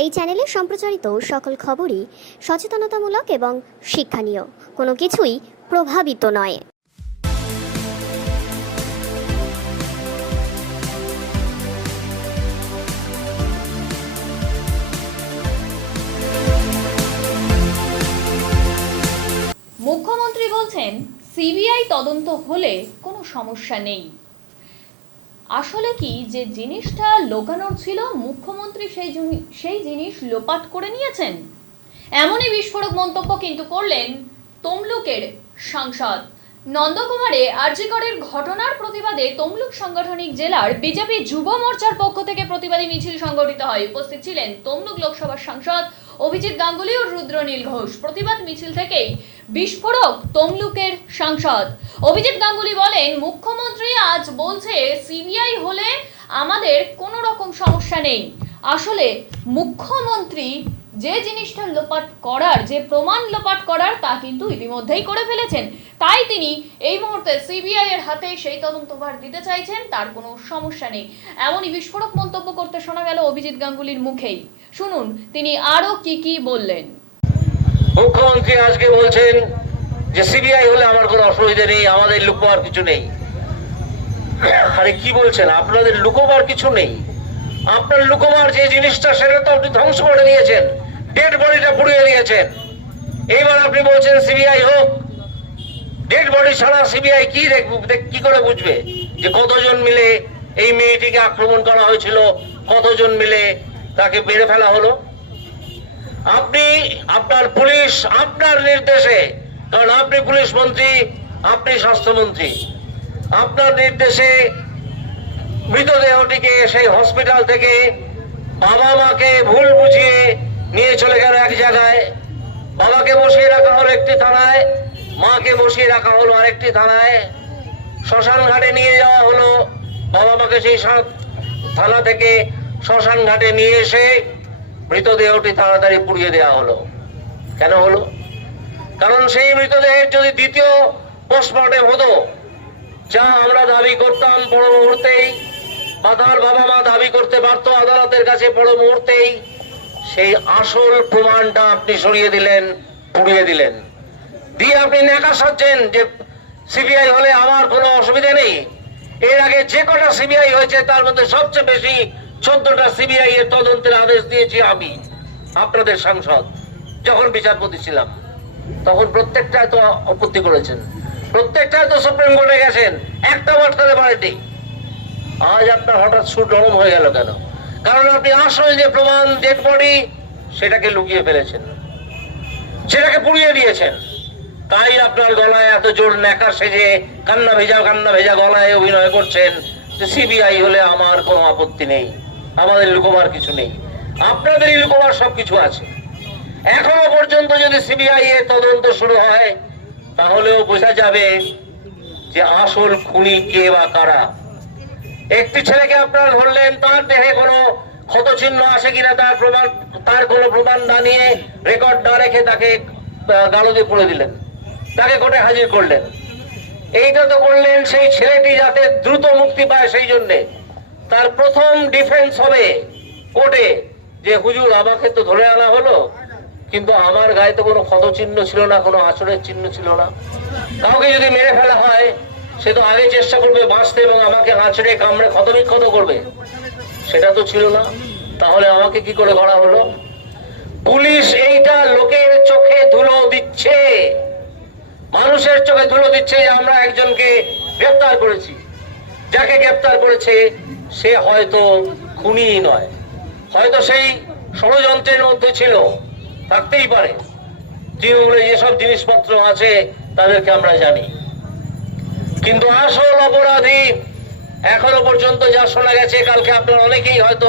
এই চ্যানেলে সম্প্রচারিত সকল খবরই সচেতনতামূলক এবং শিক্ষণীয়, কোনো কিছুই প্রভাবিত নয়। মুখ্যমন্ত্রী বলছেন সিবিআই তদন্ত হলে কোনো সমস্যা নেই। আসলে কি যে জিনিসটা লোকানোর ছিল মুখ্যমন্ত্রী সেই জিনিস লোপাট করে নিয়েছেন? এমনই বিস্ফোরক মন্তব্য কিন্তু করলেন তমলুকের সাংসদ। নন্দকুমারে আরজি করের ঘটনার প্রতিবাদে তমলুক সাংগঠনিক জেলার বিজেপি যুব মোর্চার পক্ষ থেকে প্রতিবাদী মিছিল সংগঠিত হয়। উপস্থিত ছিলেন তমলুক লোকসভার সাংসদ অভিজিৎ গাঙ্গুলি ও রুদ্রনীল ঘোষ। প্রতিবাদ মিছিল থেকেই বিস্ফোরক তমলুকের সাংসদ অভিজিৎ গাঙ্গুলি বলেন, মুখ্যমন্ত্রী আজ বলছে সিবিআই হলে আমাদের কোনো রকম সমস্যা নেই। আসলে মুখ্যমন্ত্রী যে জিনিসটা লোপাট করার, যে প্রমাণ লোপাট করার, তা কিন্তু ইতিমধ্যেই করে ফেলেছেন। তাই তিনি এই মুহূর্তে সিবিআই এর হাতে সেই তদন্তভার দিতে চাইছেন, তার কোনো সমস্যা নেই। এমনই বিস্ফোরক মন্তব্য করতে শোনা গেল অভিজিৎ গাঙ্গুলির মুখেই। শুনুন তিনি আরো কি বললেন। মুখ্যমন্ত্রী আজকে বলছেন যে সিবিআই হলে আমার কোনো অসুবিধা নেই, আমাদের লুকোবার কিছু নেই। আরে কি বলছেন? আপনাদের লুকোবার কিছু নেই। আপনার লুকোবার যে জিনিসটা সেটা তো আপনি ধ্বংস করে দিয়েছেন, ডেড বডিটা পুড়িয়ে দিয়েছেন। এইবার আপনি বলছেন সিবিআই হোক। ডেড বডি ছাড়া সিবিআই কি করে বুঝবে যে কতজন মিলে এই মেয়েটিকে আক্রমণ করা হয়েছিল, কতজন মিলে তাকে মেরে ফেলা হলো? আপনি আপনার পুলিশ আপনার নির্দেশে, কারণ আপনি পুলিশ মন্ত্রী, আপনি স্বাস্থ্যমন্ত্রী, আপনার নির্দেশে মৃতদেহটিকে সেই হসপিটাল থেকে বাবা মাকে ভুল বুঝিয়ে নিয়ে চলে গেল এক জায়গায়। বাবাকে বসিয়ে রাখা হলো একটি থানায়, মাকে বসিয়ে রাখা হলো আরেকটি থানায়। শ্মশান ঘাটে নিয়ে যাওয়া হলো, বাবা মাকে সেই থানা থেকে শ্মশান ঘাটে নিয়ে এসে মৃতদেহটি তাড়াতাড়ি পুড়িয়ে দেওয়া হলো। কেন হলো? কারণ সেই মৃতদেহের যদি দ্বিতীয় পোস্টমর্টেম হতো, যা আমরা দাবি করতাম পর মুহূর্তেই, বা তার বাবা মা দাবি করতে পারতো আদালতের কাছে পর মুহূর্তেই, সেই আসল প্রমাণটা আপনি সরিয়ে দিলেন, পুড়িয়ে দিলেন। দিয়ে আপনি নেকা সাজছেন যে সিবিআই হলে আমার কোনো অসুবিধা নেই। এর আগে যে কটা সিবিআই হয়েছে তার মধ্যে সবচেয়ে বেশি 14টা সিবিআই এর তদন্তের আদেশ দিয়েছি আমি, আপনাদের সাংসদ। যখন বিচারপতি ছিলাম তখন প্রত্যেকটায় তো আপত্তি করেছেন, প্রত্যেকটায় তো সুপ্রিম কোর্টে গেছেন, একটা আটকাতে পারেনি। আজ আপনার হঠাৎ সুর নরম হয়ে গেল কেন? কারণ আপনি আসল যে প্রমাণ, ডেড বডি, সেটাকে লুকিয়ে ফেলেছেন, সেটাকে পুড়িয়ে দিয়েছেন। তাই আপনার গলায় এত জোর নেকা সেজে কান্না ভেজা গলায় অভিনয় করছেন যে সিবিআই হলে আমার কোনো আপত্তি নেই, আমাদের লুকোবার কিছু নেই। আপনাদেরই লুকোবার সবকিছু আছে। এখনো পর্যন্ত যদি সিবিআই এর তদন্ত শুরু হয় তাহলেও বোঝা যাবে যে আসল খুনি কে বা কারা। একটি ছেলেকে আপনারা ধরলেন, তার দেহে কোনো ক্ষতচিহ্ন আছে কিনা তার কোনো প্রমাণ না নিয়ে, রেকর্ড না রেখে তাকে গালদে পুড়ে দিলেন, তাকে কোর্টে হাজির করলেন। এইটা তো করলেন সেই ছেলেটি যাতে দ্রুত মুক্তি পায়, সেই জন্যে তার প্রথম ডিফেন্স হবে কোর্টে যে হুজুর আমাকে তো ধরে আনা হলো, কিন্তু আমার গায়ে তো কোনো ক্ষত চিহ্ন ছিল না, কোনো আচরের চিহ্ন ছিল না। কাউকে যদি মেরে ফেলা হয় সে তো আগে চেষ্টা করবে বাঁচতে এবং আমাকে আঁচড়ে কামড়ে ক্ষতবিক্ষত করবে, সেটা তো ছিল না। তাহলে আমাকে কি করে ধরা হলো? পুলিশ এইটা লোকের চোখে ধুলো দিচ্ছে, মানুষের চোখে ধুলো দিচ্ছে যে আমরা একজনকে গ্রেপ্তার করেছি। যাকে গ্রেপ্তার করেছে সে হয়তো খুনি নয়, হয়তো সেই ষড়যন্ত্রের মধ্যে ছিল, থাকতেই পারে। তৃণমূলে যেসব জিনিসপত্র আছে তাদেরকে আমরা জানি, কিন্তু আসল অপরাধী এখনো পর্যন্ত যা শোনা গেছে, কালকে আপনারা অনেকেই হয়তো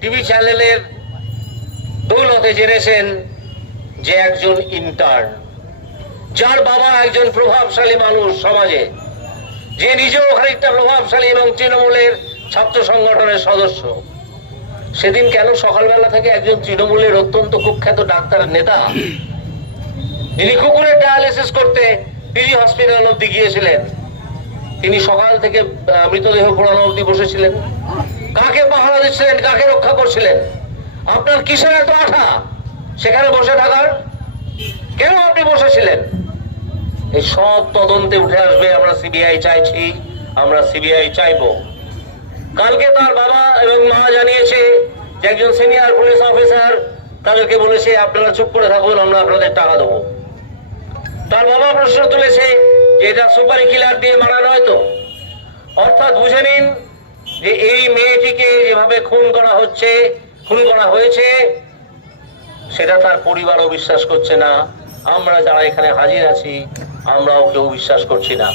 টিভি চ্যানেলের দৌলতে জেনেছেন যে একজন ইন্টার্ন, যার বাবা একজন প্রভাবশালী মানুষ সমাজে, যে নিজেও খানিকটা প্রভাবশালী এবং তৃণমূলের ছাত্র সংগঠনের সদস্য। সেদিন কেন সকালবেলা থেকে একজন তৃণমূলের অত্যন্ত কুখ্যাত ডাক্তার নেতা, যিনি কুকুরের ডায়ালিসিস করতে পিজি হসপিটাল অব্দি গিয়েছিলেন, তিনি সকাল থেকে মৃতদেহ পোড়ানো অব্দি বসেছিলেন? কাকে পাহারা দিচ্ছিলেন, কাকে রক্ষা করছিলেন? আপনার কিসের এত আঠা সেখানে বসে থাকার? কেন আপনি বসেছিলেন? এই সব তদন্তে উঠে আসবে। আমরা সিবিআই চাইছি, আমরা সিবিআই চাইবো। কালকে তার বাবা এবং মা জানিয়েছে যে একজন সিনিয়র পুলিশ অফিসার তাদেরকে বলেছে আপনারা চুপ করে থাকুন, আমরা আপনাদের টাকা দেবো। তার বাবা প্রশ্ন তুলেছে যে এটা সুপারি কিলার দিয়ে মারা নয় তো? অর্থাৎ বুঝে নিন যে এই মেয়েটিকে যেভাবে খুন করা হয়েছে সেটা তার পরিবারও বিশ্বাস করছে না। আমরা যারা এখানে হাজির আছি আমরাও কেউ বিশ্বাস করছি না।